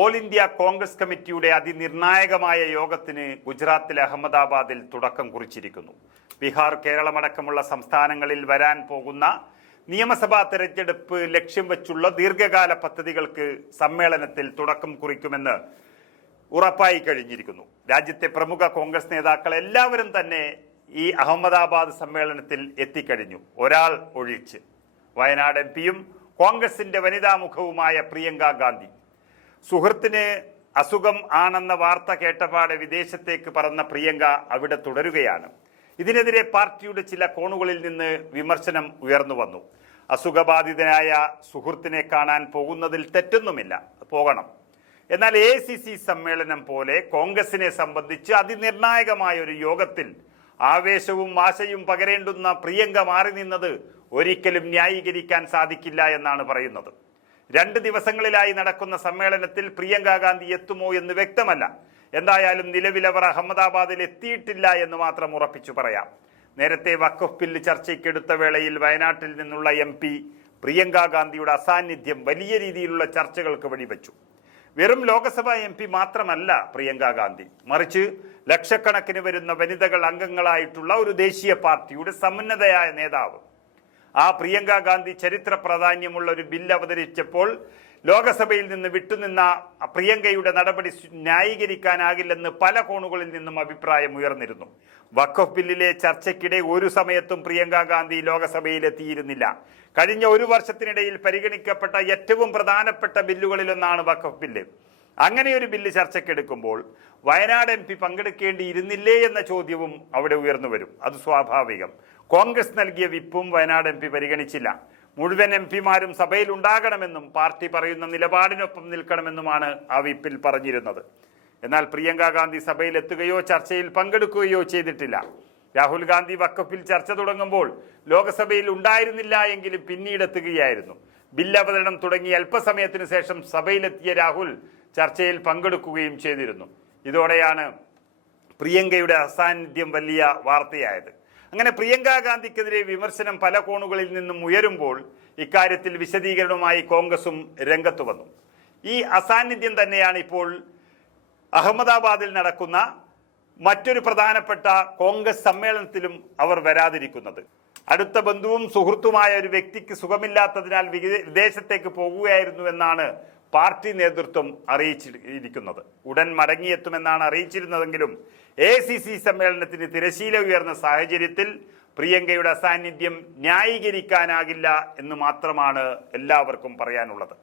All India Congress കമ്മിറ്റിയുടെ അതിനിർണായകമായ യോഗത്തിന് ഗുജറാത്തിലെ അഹമ്മദാബാദിൽ തുടക്കം കുറിച്ചിരിക്കുന്നു. ബീഹാർ, കേരളമടക്കമുള്ള സംസ്ഥാനങ്ങളിൽ വരാൻ പോകുന്ന നിയമസഭാ തെരഞ്ഞെടുപ്പ് ലക്ഷ്യം വെച്ചുള്ള ദീർഘകാല പദ്ധതികൾക്ക് സമ്മേളനത്തിൽ തുടക്കം കുറിക്കുമെന്ന് ഉറപ്പായി കഴിഞ്ഞിരിക്കുന്നു. രാജ്യത്തെ പ്രമുഖ കോൺഗ്രസ് നേതാക്കൾ എല്ലാവരും തന്നെ ഈ അഹമ്മദാബാദ് സമ്മേളനത്തിൽ എത്തിക്കഴിഞ്ഞു. ഒരാൾ ഒഴിച്ച് വയനാട് എംപിയും കോൺഗ്രസിന്റെ വനിതാ മുഖവുമായ പ്രിയങ്ക ഗാന്ധി. സുഹൃത്തിന് അസുഖം ആണെന്ന വാർത്ത കേട്ടപാടെ വിദേശത്തേക്ക് പറന്ന പ്രിയങ്ക അവിടെ തുടരുകയാണ്. ഇതിനെതിരെ പാർട്ടിയുടെ ചില കോണുകളിൽ നിന്ന് വിമർശനം ഉയർന്നു വന്നു. അസുഖബാധിതനായ സുഹൃത്തിനെ കാണാൻ പോകുന്നതിൽ തെറ്റൊന്നുമില്ല, പോകണം. എന്നാൽ AICC സമ്മേളനം പോലെ കോൺഗ്രസിനെ സംബന്ധിച്ച് അതിനിർണായകമായ ഒരു യോഗത്തിൽ ആവേശവും ആശയും പകരേണ്ടുന്ന പ്രിയങ്ക മാറി നിന്നത് ഒരിക്കലും ന്യായീകരിക്കാൻ സാധിക്കില്ല എന്നാണ് പറയുന്നത്. 2 ദിവസങ്ങളിലായി നടക്കുന്ന സമ്മേളനത്തിൽ പ്രിയങ്ക ഗാന്ധി എത്തുമോ എന്ന് വ്യക്തമല്ല. എന്തായാലും നിലവിലവർ അഹമ്മദാബാദിൽ എത്തിയിട്ടില്ല എന്ന് മാത്രം ഉറപ്പിച്ചു പറയാം. നേരത്തെ വഖഫ് ബില്ല് ചർച്ചയ്ക്കെടുത്ത വേളയിൽ വയനാട്ടിൽ നിന്നുള്ള MP പ്രിയങ്ക ഗാന്ധിയുടെ അസാന്നിധ്യം വലിയ രീതിയിലുള്ള ചർച്ചകൾക്ക് വഴിവെച്ചു. വെറും ലോക്സഭാ MP മാത്രമല്ല പ്രിയങ്ക ഗാന്ധി, മറിച്ച് ലക്ഷക്കണക്കിന് വരുന്ന വനിതകൾ അംഗങ്ങളായിട്ടുള്ള ഒരു ദേശീയ പാർട്ടിയുടെ സമുന്നതയായ നേതാവ്. ആ പ്രിയങ്ക ഗാന്ധി ചരിത്ര പ്രാധാന്യമുള്ള ഒരു ബില്ല് അവതരിച്ചപ്പോൾ ലോകസഭയിൽ നിന്ന് വിട്ടുനിന്ന പ്രിയങ്കയുടെ നടപടി ന്യായീകരിക്കാനാകില്ലെന്ന് പല കോണുകളിൽ നിന്നും അഭിപ്രായം ഉയർന്നിരുന്നു. വഖഫ് ബില്ലിലെ ചർച്ചയ്ക്കിടെ ഒരു സമയത്തും പ്രിയങ്ക ഗാന്ധി ലോകസഭയിൽ എത്തിയിരുന്നില്ല. കഴിഞ്ഞ 1 വർഷത്തിനിടയിൽ പരിഗണിക്കപ്പെട്ട ഏറ്റവും പ്രധാനപ്പെട്ട ബില്ലുകളിലൊന്നാണ് വഖഫ് ബില്ല്. അങ്ങനെ ഒരു ബില്ല് ചർച്ചയ്ക്കെടുക്കുമ്പോൾ വയനാട് MP പങ്കെടുക്കേണ്ടിയിരുന്നില്ലേ എന്ന ചോദ്യവും അവിടെ ഉയർന്നു വരും. അത് സ്വാഭാവികം. കോൺഗ്രസ് നൽകിയ വിപ്പും വയനാട് MP പരിഗണിച്ചില്ല. മുഴുവൻ MPമാരും സഭയിൽ ഉണ്ടാകണമെന്നും പാർട്ടി പറയുന്ന നിലപാടിനൊപ്പം നിൽക്കണമെന്നുമാണ് ആ വിപ്പിൽ പറഞ്ഞിരുന്നത്. എന്നാൽ പ്രിയങ്ക ഗാന്ധി സഭയിൽ എത്തുകയോ ചർച്ചയിൽ പങ്കെടുക്കുകയോ ചെയ്തിട്ടില്ല. രാഹുൽ ഗാന്ധി വഖഫ് ബിൽ ചർച്ച തുടങ്ങുമ്പോൾ ലോക്സഭയിൽ ഉണ്ടായിരുന്നില്ല എങ്കിലും പിന്നീട് എത്തുകയായിരുന്നു. ബില്ല് അവതരണം തുടങ്ങി അല്പസമയത്തിന് ശേഷം സഭയിലെത്തിയ രാഹുൽ ചർച്ചയിൽ പങ്കെടുക്കുകയും ചെയ്തിരുന്നു. ഇതോടെയാണ് പ്രിയങ്കയുടെ അസാന്നിധ്യം വലിയ വാർത്തയായത്. അങ്ങനെ പ്രിയങ്ക ഗാന്ധിക്കെതിരെ വിമർശനം പല കോണുകളിൽ നിന്നും ഉയരുമ്പോൾ ഇക്കാര്യത്തിൽ വിശദീകരണവുമായി കോൺഗ്രസും രംഗത്തു വന്നു. ഈ അസാന്നിധ്യം തന്നെയാണ് ഇപ്പോൾ അഹമ്മദാബാദിൽ നടക്കുന്ന മറ്റൊരു പ്രധാനപ്പെട്ട കോൺഗ്രസ് സമ്മേളനത്തിലും അവർ വരാതിരിക്കുന്നത്. അടുത്ത ബന്ധുവും സുഹൃത്തുമായ ഒരു വ്യക്തിക്ക് സുഖമില്ലാത്തതിനാൽ വിദേശത്തേക്ക് പോകുകയായിരുന്നു എന്നാണ് പാർട്ടി നേതൃത്വം അറിയിച്ചിരിക്കുന്നത്. ഉടൻ മടങ്ങിയെത്തുമെന്നാണ് അറിയിച്ചിരുന്നതെങ്കിലും AICC സമ്മേളനത്തിന് തിരശീല ഉയർന്ന സാഹചര്യത്തിൽ പ്രിയങ്കയുടെ അസാന്നിധ്യം ന്യായീകരിക്കാനാകില്ല എന്ന് മാത്രമാണ് എല്ലാവർക്കും പറയാനുള്ളത്.